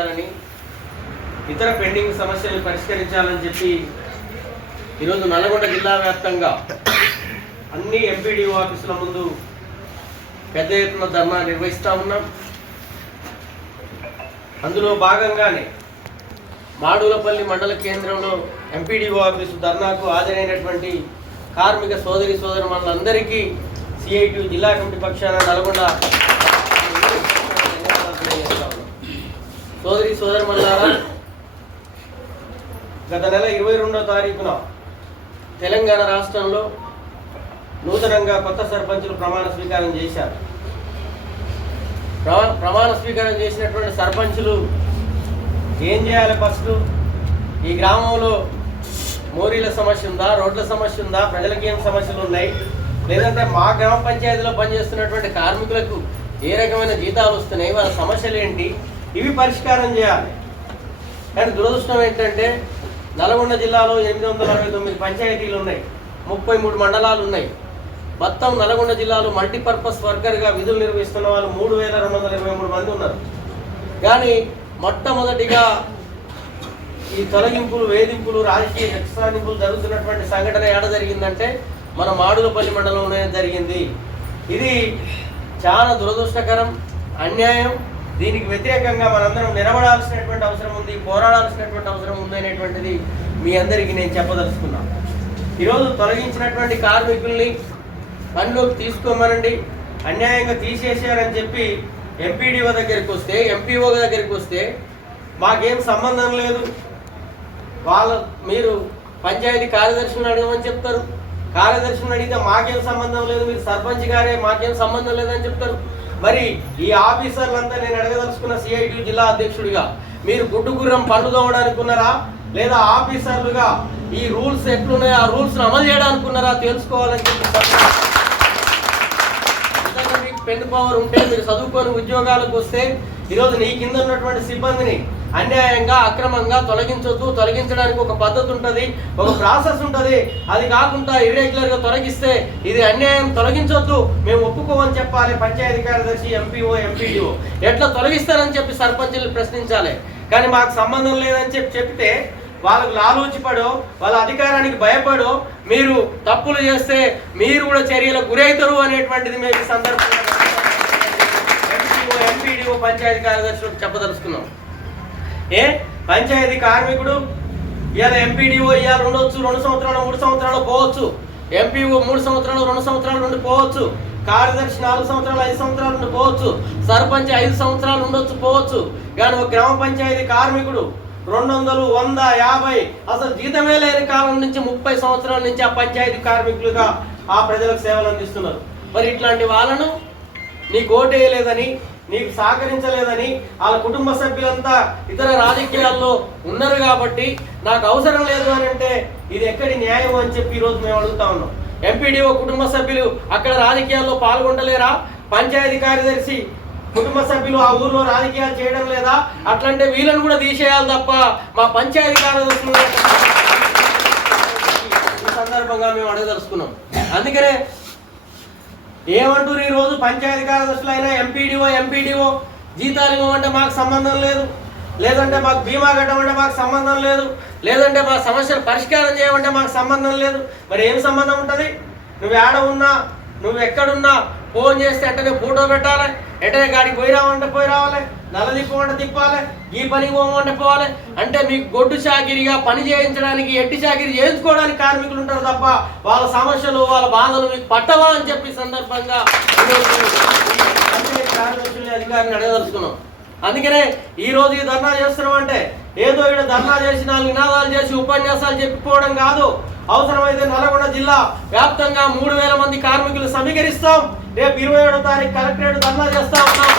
చేయాలని ఇతర పెండింగ్ సమస్యలు పరిష్కరించాలని చెప్పి ఈరోజు నల్గొండ జిల్లా వ్యాప్తంగా అన్ని ఎంపీడీఓ ఆఫీసుల ముందు పెద్ద ఎత్తున ధర్నా నిర్వహిస్తూ ఉన్నాం. అందులో భాగంగానే మాడులపల్లి మండల కేంద్రంలో ఎంపీడీఓ ఆఫీసు ధర్నాకు హాజరైనటువంటి కార్మిక సోదరి సోదరులందరికీ సిఐటి జిల్లా కమిటీ పక్షాన నల్గొండ సోదరి సోదరు మల్లారా గత నెల ఇరవై రెండో తారీఖున తెలంగాణ రాష్ట్రంలో నూతనంగా కొత్త సర్పంచులు ప్రమాణ స్వీకారం చేశారు. ప్రమా- ప్రమాణ స్వీకారం చేసినటువంటి సర్పంచులు ఏం చేయాలి ఫస్ట్? ఈ గ్రామంలో మోరీల సమస్య ఉందా రోడ్ల సమస్య ఉందా ప్రజలకు ఏం సమస్యలు ఉన్నాయి? లేదంటే మా గ్రామ పంచాయతీలో పనిచేస్తున్నటువంటి కార్మికులకు ఏ రకమైన జీతాలు వస్తున్నాయి? వాళ్ళ సమస్యలు ఏంటి? ఇవి పరిష్కారం చేయాలి. కానీ దురదృష్టం ఏంటంటే నల్గొండ జిల్లాలో ఎనిమిది వందల అరవై తొమ్మిది పంచాయతీలు ఉన్నాయి. ముప్పై మూడు మండలాలు ఉన్నాయి. మొత్తం నల్గొండ జిల్లాలో మల్టీపర్పస్ వర్కర్గా విధులు నిర్వహిస్తున్న వాళ్ళు మూడు వేల రెండు వందల ఇరవై మూడు మంది ఉన్నారు. కానీ మొట్టమొదటిగా ఈ తొలగింపులు వేధింపులు రాజకీయ హెచ్చరింపులు జరుగుతున్నటువంటి సంఘటన ఏడ జరిగిందంటే మన మాడులపల్లి మండలంలోనే జరిగింది. ఇది చాలా దురదృష్టకరం అన్యాయం. దీనికి వ్యతిరేకంగా మనందరం నిలబడాల్సినటువంటి అవసరం ఉంది పోరాడాల్సినటువంటి అవసరం ఉంది అనేటువంటిది మీ అందరికీ నేను చెప్పదలుచుకున్నాను ఈరోజు తొలగించినటువంటి కార్మికుల్ని పనిలోకి తీసుకోమనండి అన్యాయంగా తీసేసారని చెప్పి ఎంపీడీఓ దగ్గరికి వస్తే ఎంపీఓ దగ్గరికి వస్తే మాకేం సంబంధం లేదు. వాళ్ళ మీరు పంచాయతీ కార్యదర్శిని అడగమని చెప్తారు. కార్యదర్శిని అడిగితే మాకేం సంబంధం లేదు మీరు సర్పంచ్ గారే మాకేం సంబంధం లేదని చెప్తారు. మరి ఈ ఆఫీసర్లంతా నేను అడగదలుచుకున్న సిఐటి జిల్లా అధ్యక్షుడిగా మీరు గుడ్డుగుర్రం పనులు పండు తోమడానికి ఉన్నారా లేదా ఆఫీసర్లుగా ఈ రూల్స్ ఎట్లున్నాయో? ఆ రూల్స్ అమలు చేయడానికి ఉన్నారా తెలుసుకోవాలని చెప్పి పెన్ పవర్ ఉంటే మీరు చదువుకొని ఉద్యోగాలకు వస్తే ఈరోజు నీ కింద ఉన్నటువంటి సిబ్బందిని అన్యాయంగా అక్రమంగా తొలగించొద్దు. తొలగించడానికి ఒక పద్ధతి ఉంటుంది ఒక ప్రాసెస్ ఉంటుంది. అది కాకుండా ఇర్రెగ్యులర్గా తొలగిస్తే ఇది అన్యాయం. తొలగించొద్దు. మేము ఒప్పుకోమని చెప్పాలి పంచాయతీ కార్యదర్శి ఎంపీఓ ఎంపీడీఓ. ఎట్లా తొలగిస్తారని చెప్పి సర్పంచులు ప్రశ్నించాలి. కానీ మాకు సంబంధం లేదని చెప్పి చెప్తే వాళ్ళకు లాలూచిపడో వాళ్ళ అధికారానికి భయపడో మీరు తప్పులు చేస్తే మీరు కూడా చర్యలకు గురవుతారు అనేటువంటిది మేము సందర్భంగా ఎంపీఓ ఎంపీడీఓ పంచాయతీ కార్యదర్శులకు చెప్పదలుచుకున్నాం. ఏ? పంచాయతీ కార్మికుడు ఇవాళ ఎంపీడీఓ ఇవాళ ఉండొచ్చు రెండు సంవత్సరాలు మూడు సంవత్సరాలు పోవచ్చు. ఎంపీఓ మూడు సంవత్సరాలు రెండు సంవత్సరాలు నుండి పోవచ్చు. కార్యదర్శి నాలుగు సంవత్సరాలు ఐదు సంవత్సరాలు నుండి పోవచ్చు. సర్పంచ్ ఐదు సంవత్సరాలు ఉండొచ్చు పోవచ్చు. కానీ ఒక గ్రామ పంచాయతీ కార్మికుడు రెండు వందలు వంద యాభై అసలు జీతమే లేని కాలం నుంచి ముప్పై సంవత్సరాల నుంచి ఆ పంచాయతీ కార్మికులుగా ఆ ప్రజలకు సేవలు అందిస్తున్నారు. మరి ఇట్లాంటి వాళ్ళను నీకు ఓటేయలేదని నీకు సహకరించలేదని వాళ్ళ కుటుంబ సభ్యులంతా ఇతర రాజకీయాల్లో ఉన్నారు కాబట్టి నాకు అవసరం లేదు అని అంటే ఇది ఎక్కడి న్యాయం అని చెప్పి ఈరోజు మేము అడుగుతా ఉన్నాం. ఎంపీడీఓ కుటుంబ సభ్యులు అక్కడ రాజకీయాల్లో పాల్గొంటలేరా పంచాయతీ కార్యదర్శి కుటుంబ సభ్యులు ఆ ఊర్లో రాజకీయాలు చేయడం లేదా? అట్లంటే వీళ్ళని కూడా తీసేయాలి తప్ప మా పంచాయతీ కార్యదర్శులు ఈ సందర్భంగా మేము అడగదలుచుకున్నాం. అందుకనే ఏమంటారు ఈరోజు పంచాయతీ కార్యదర్శులు అయినా ఎంపీడీఓ ఎంపీడీఓ జీతాలు ఇవ్వమంటే మాకు సంబంధం లేదు. లేదంటే మాకు బీమా కట్టమంటే మాకు సంబంధం లేదు. లేదంటే మా సమస్యలు పరిష్కారం చేయమంటే మాకు సంబంధం లేదు. మరి ఏం సంబంధం ఉంటుంది? నువ్వు ఆడ ఉన్నా నువ్వు ఎక్కడున్నా ఫోన్ చేస్తే వెంటనే ఫోటో పెట్టాలి. వెంటనే గాడికి పోయి రావంటే పోయి రావాలి. నల్ల తిప్పమంటే తిప్పాలి ఈ పనికి పోమంటే పోవాలి. అంటే మీకు గొడ్డు చాకిరిగా పని చేయించడానికి ఎట్టి చాకిరి చేయించుకోవడానికి కార్మికులు ఉంటారు తప్ప వాళ్ళ సమస్యలు వాళ్ళ బాధలు మీకు పట్టవా అని చెప్పి సందర్భంగా కార్మికులు అధికారిని అడగదలుచుకున్నాం. అందుకనే ఈ రోజు ఈ ధర్నా చేస్తున్నాం అంటే ఏదో ఇక్కడ ధర్నా చేసి నాలుగు నినాదాలు చేసి ఉపన్యాసాలు చెప్పిపోవడం కాదు. అవసరమైతే నల్గొండ జిల్లా వ్యాప్తంగా మూడు వేల మంది కార్మికులు సమీకరిస్తాం. రేపు ఇరవై ఏడో తారీఖు కలెక్టరేట్ ధర్నా చేస్తా ఉన్నాం.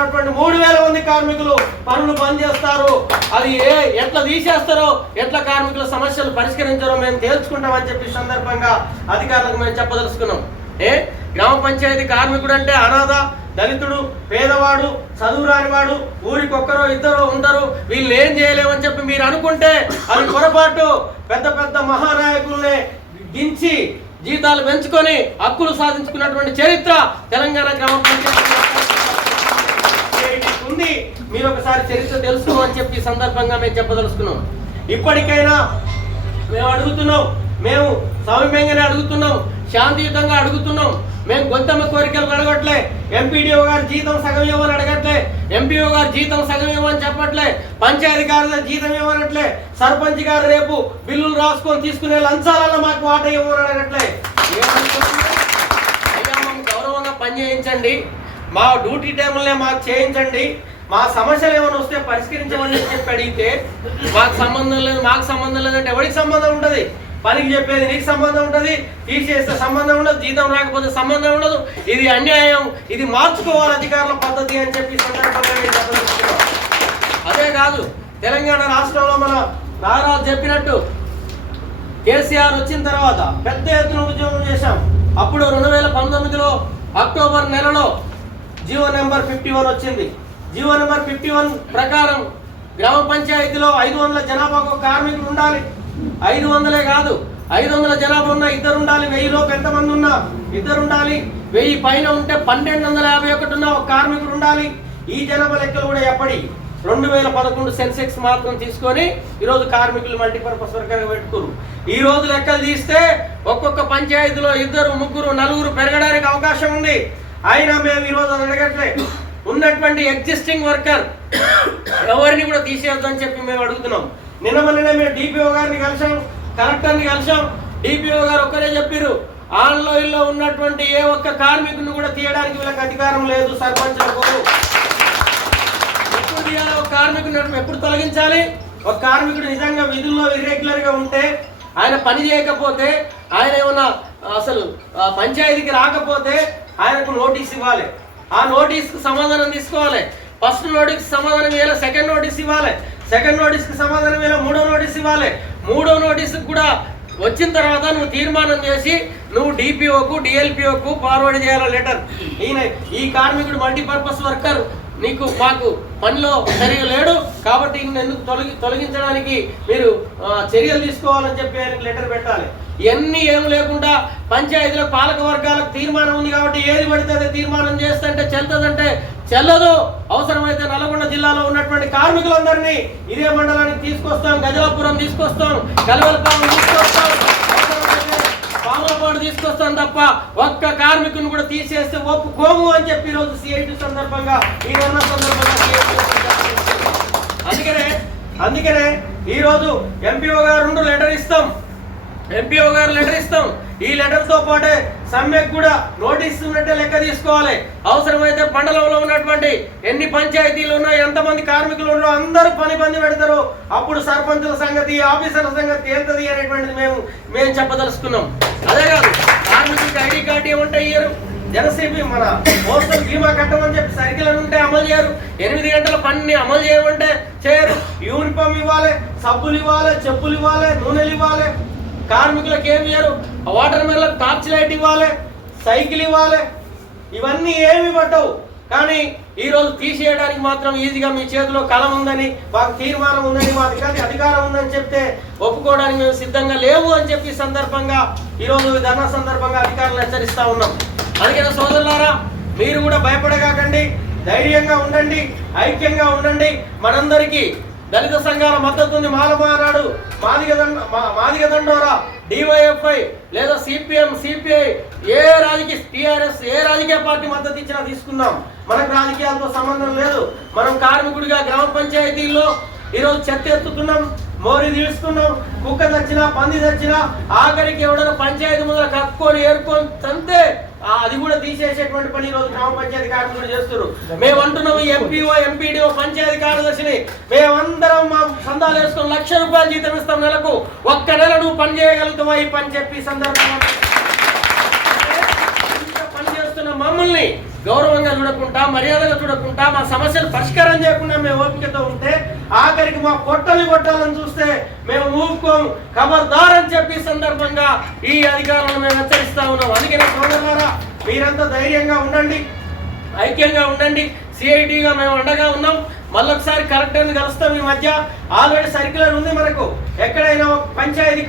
ఉన్నటువంటి మూడు వేల మంది కార్మికులు పనులు బంద్ చేస్తారు అది ఏ ఎట్లా తీసేస్తారో ఎట్లా కార్మికుల సమస్యలు పరిష్కరించారో మేము తేల్చుకుంటామని చెప్పి సందర్భంగా అధికారులకు మేము చెప్పదలుచుకున్నాం. ఏ గ్రామ పంచాయతీ కార్మికుడు అంటే అనాథ దళితుడు పేదవాడు చదువు రానివాడు ఊరికి ఒక్కరో ఇద్దరో ఉంటారు. వీళ్ళు ఏం చేయలేమని చెప్పి మీరు అనుకుంటే అది పొరపాటు. పెద్ద పెద్ద మహానాయకుల్ని దించి జీతాలు పెంచుకొని హక్కులు సాధించుకున్నటువంటి చరిత్ర తెలంగాణ గ్రామ పంచాయతీ మీరు ఒకసారి చరిత్ర తెలుసుకోమని చెప్పి సందర్భంగా మేము చెప్పదలుచుకున్నాం. ఇప్పటికైనా మేము అడుగుతున్నాం మేము సౌమ్యంగానే అడుగుతున్నాం శాంతియుతంగా అడుగుతున్నాం. మేము గొంతమ్మ కోరికలు అడగట్లే ఎంపీడీఓ గారు జీతం సగం ఇవ్వని అడగట్లే ఎంపీఓ గారు జీతం సగం ఇవ్వని చెప్పట్లే పంచాయతీ జీతం ఇవ్వనట్లే సర్పంచ్ గారు రేపు బిల్లులు రాసుకొని తీసుకునే లంచాలలో మాకు వాట ఇవ్వని అడగట్లే. అయ్యా మమ్మల్ని గౌరవంగా పనిచేయించండి. మా డ్యూటీ టైంలే మాకు చేయించండి. మా సమస్యలు ఏమైనా వస్తే పరిష్కరించమని చెప్పి అడిగితే మాకు సంబంధం లేదు మాకు సంబంధం లేదంటే ఎవరికి సంబంధం ఉంటుంది? పనికి చెప్పేది నీకు సంబంధం ఉంటుంది తీసేస్తే సంబంధం ఉండదు జీతం రాకపోతే సంబంధం ఉండదు. ఇది అన్యాయం ఇది మార్చుకోవాలి అధికారుల పద్ధతి అని చెప్పి సందర్భంగా అదే కాదు తెలంగాణ రాష్ట్రంలో మన నాగరాజు చెప్పినట్టు కేసీఆర్ వచ్చిన తర్వాత పెద్ద ఎత్తున ఉద్యోగం చేశాం. అప్పుడు రెండు వేల పంతొమ్మిదిలో అక్టోబర్ నెలలో G O number fifty one వచ్చింది. G O number fifty one ప్రకారం గ్రామ పంచాయతీలో ఐదు వందల జనాభాకు కార్మికులు ఉండాలి. ఐదు వందలే కాదు ఐదు వందల జనాభా ఉన్నా ఇద్దరు ఉండాలి వెయ్యిలోపు ఎంతమంది ఉన్నా ఇద్దరు ఉండాలి వెయ్యి పైన ఉంటే పన్నెండు వందల యాభై ఒకటి ఉన్న ఒక కార్మికుడు ఉండాలి. ఈ జనాభా లెక్కలు కూడా ఎప్పటి? రెండు వేల పదకొండు సెన్సెక్స్ మాత్రం తీసుకొని ఈరోజు కార్మికులు మల్టీపర్పస్ వర్కర్గా పెట్టుకోరు. ఈ రోజు లెక్కలు తీస్తే ఒక్కొక్క పంచాయతీలో ఇద్దరు ముగ్గురు నలుగురు పెరగడానికి అవకాశం ఉంది. అయినా మేము ఈరోజు అది అడగట్లే. ఉన్నటువంటి ఎగ్జిస్టింగ్ వర్కర్ ఎవరిని కూడా తీసేయొద్దని చెప్పి మేము అడుగుతున్నాం. నిన్న మొన్ననే మేము డిపిఓ గారిని కలిసాం కలెక్టర్ని కలిసాం డిపిఓ గారు ఒక్కరే చెప్పారు ఆన్లో ఇల్లో ఉన్నటువంటి ఏ ఒక్క కార్మికుని కూడా తీయడానికి వీళ్ళకి అధికారం లేదు సర్పంచ్లకు ఎప్పుడు తీయాలి ఒక కార్మికుడు ఎప్పుడు తొలగించాలి? ఒక కార్మికుడు నిజంగా విధుల్లో ఇర్రెగ్యులర్గా ఉంటే ఆయన పని చేయకపోతే ఆయన ఏమన్నా అసలు పంచాయతీకి రాకపోతే ఆయనకు నోటీస్ ఇవ్వాలి. ఆ నోటీస్కి సమాధానం తీసుకోవాలి. ఫస్ట్ నోటీస్ సమాధానం ఇవ్వాలి సెకండ్ నోటీస్ ఇవ్వాలి. సెకండ్ నోటీస్కి సమాధానం ఇవ్వాలి మూడో నోటీస్ ఇవ్వాలి. మూడో నోటీస్కి కూడా వచ్చిన తర్వాత నువ్వు తీర్మానం చేసి నువ్వు డిపిఓకు డిఎల్పిఓకు ఫార్వర్డ్ చేయాలి లెటర్ ఈయన ఈ కార్మికుడు మల్టీపర్పస్ వర్కర్ నీకు మాకు పనిలో సరిగా లేడు. కాబట్టి ఈయన ఎందుకు తొలగి తొలగించడానికి మీరు చర్యలు తీసుకోవాలని చెప్పి ఆయనకు లెటర్ పెట్టాలి. ఇవన్నీ ఏం లేకుండా పంచాయతీలో పాలక వర్గాలకు తీర్మానం ఉంది కాబట్టి ఏది పడితే తీర్మానం చేస్తుంటే చెల్లదంటే చెల్లదు. అవసరమైతే నల్గొండ జిల్లాలో ఉన్నటువంటి కార్మికులందరినీ ఇదే మండలానికి తీసుకొస్తాం గజలాపురం తీసుకొస్తాం కలవలపాలెం తీసుకొస్తాం పాములపాడు తీసుకొస్తాం తప్ప ఒక్క కార్మికుని కూడా తీసేస్తే ఒప్పుకోము అని చెప్పి ఈరోజు సిఐటి సందర్భంగా ఈ సందర్భంగా అందుకనే అందుకనే ఈరోజు ఎంపీఓ గారు రెండు లెటర్ ఇస్తాం. ఎంపీఓ గారు లెటర్ ఇస్తాం. ఈ లెటర్తో పాటే సమ్మెకు కూడా నోటీస్ ఉన్నట్టే లెక్క తీసుకోవాలి. అవసరమైతే మండలంలో ఉన్నటువంటి ఎన్ని పంచాయతీలు ఉన్నాయో ఎంతమంది కార్మికులు ఉన్నారో అందరూ పని బంది పెడతారు. అప్పుడు సర్పంచుల సంగతి ఆఫీసర్ల సంగతి తేలుతుంది అనేటువంటిది మేము మేము చెప్పదలుచుకున్నాం. అదే కాదు కార్మికులకి ఐడి కార్డు ఏమంటే ఇయ్యరు. జనసేపీ మన పోస్టల్ బీమా కట్టమని చెప్పి సర్కిల్ ఉంటే అమలు చేయరు. ఎనిమిది గంటల పని అమలు చేయమంటే చేయరు. యూనిఫామ్ ఇవ్వాలి సబ్బులు ఇవ్వాలి చెప్పులు ఇవ్వాలి నూనెలు ఇవ్వాలి. కార్మికులకు ఏమి ఇవ్వరు వాటర్ మెన్లకు టార్చ్ లైట్ ఇవ్వాలి సైకిల్ ఇవ్వాలి ఇవన్నీ ఏమి పట్టవు. కానీ ఈరోజు తీసేయడానికి మాత్రం ఈజీగా మీ చేతిలో కలం ఉందని మాకు తీర్మానం ఉందని మా అధికారి అధికారం ఉందని చెప్తే ఒప్పుకోవడానికి మేము సిద్ధంగా లేవు అని చెప్పి సందర్భంగా ఈరోజు ధర్నా సందర్భంగా అధికారులు హెచ్చరిస్తా ఉన్నాం. అందుకని సోదరులారా మీరు కూడా భయపడగాకండి ధైర్యంగా ఉండండి ఐక్యంగా ఉండండి. మనందరికీ దళిత సంఘాల మద్దతు ఉంది మాలమానాడు. మాదిగ దండ మా- మాదిగ దండోరా. డివైఎఫ్ఐ లేదా సిపిఎం సిపిఐ ఏ రాజకీయ టీఆర్ఎస్ ఏ రాజకీయ పార్టీ మద్దతు ఇచ్చినా తీసుకుందాం. మనకు రాజకీయాలతో సంబంధం లేదు. మనం కార్మికుడిగా గ్రామ పంచాయతీల్లో ఈరోజు చెత్త ఎత్తుతున్నాం మోరి తీస్తున్నాం కుక్క తెచ్చినా పంది తెచ్చినా ఆఖరికి ఎవడైనా పంచాయతీ ముందర కక్కుని ఏరుకొని తంతే అది కూడా తీసేసేటువంటి పని ఈరోజు గ్రామ పంచాయతీ కార్యక్రమం చేస్తున్నారు. మేము అంటున్నాం ఎంపీఓ ఎంపీడీఓ పంచాయతీ కార్యదర్శిని మేమందరం మా సందాలు వేసుకుని లక్ష రూపాయలు జీతం ఇస్తాం నెలకు. ఒక్క నెల నువ్వు పని చేయగలుగుతావా ఈ పని చెప్పి సందర్భంగా? పని చేస్తున్న మమ్మల్ని గౌరవంగా చూడకుండా మర్యాదగా చూడకుండా మా సమస్యలు పరిష్కారం చేయకుండా మేము ఓపికతో ఉంటే ఆఖరికి మా కొట్టలు కొట్టాలని చూస్తే మేము ఊపుకోము ఖబర్దార్ అని చెప్పి సందర్భంగా ఈ అధికారులను మేము హెచ్చరిస్తా ఉన్నాం. అందుకనే సోదరులారా మీరంతా ధైర్యంగా ఉండండి ఐక్యంగా ఉండండి. సిఐటిగా మేము అండగా ఉన్నాం. మళ్ళొకసారి కలెక్టర్ని కలుస్తాం ఈ మధ్య. ఆల్రెడీ సర్క్యులర్ ఉంది మనకు. ఎక్కడైనా పంచాయతీ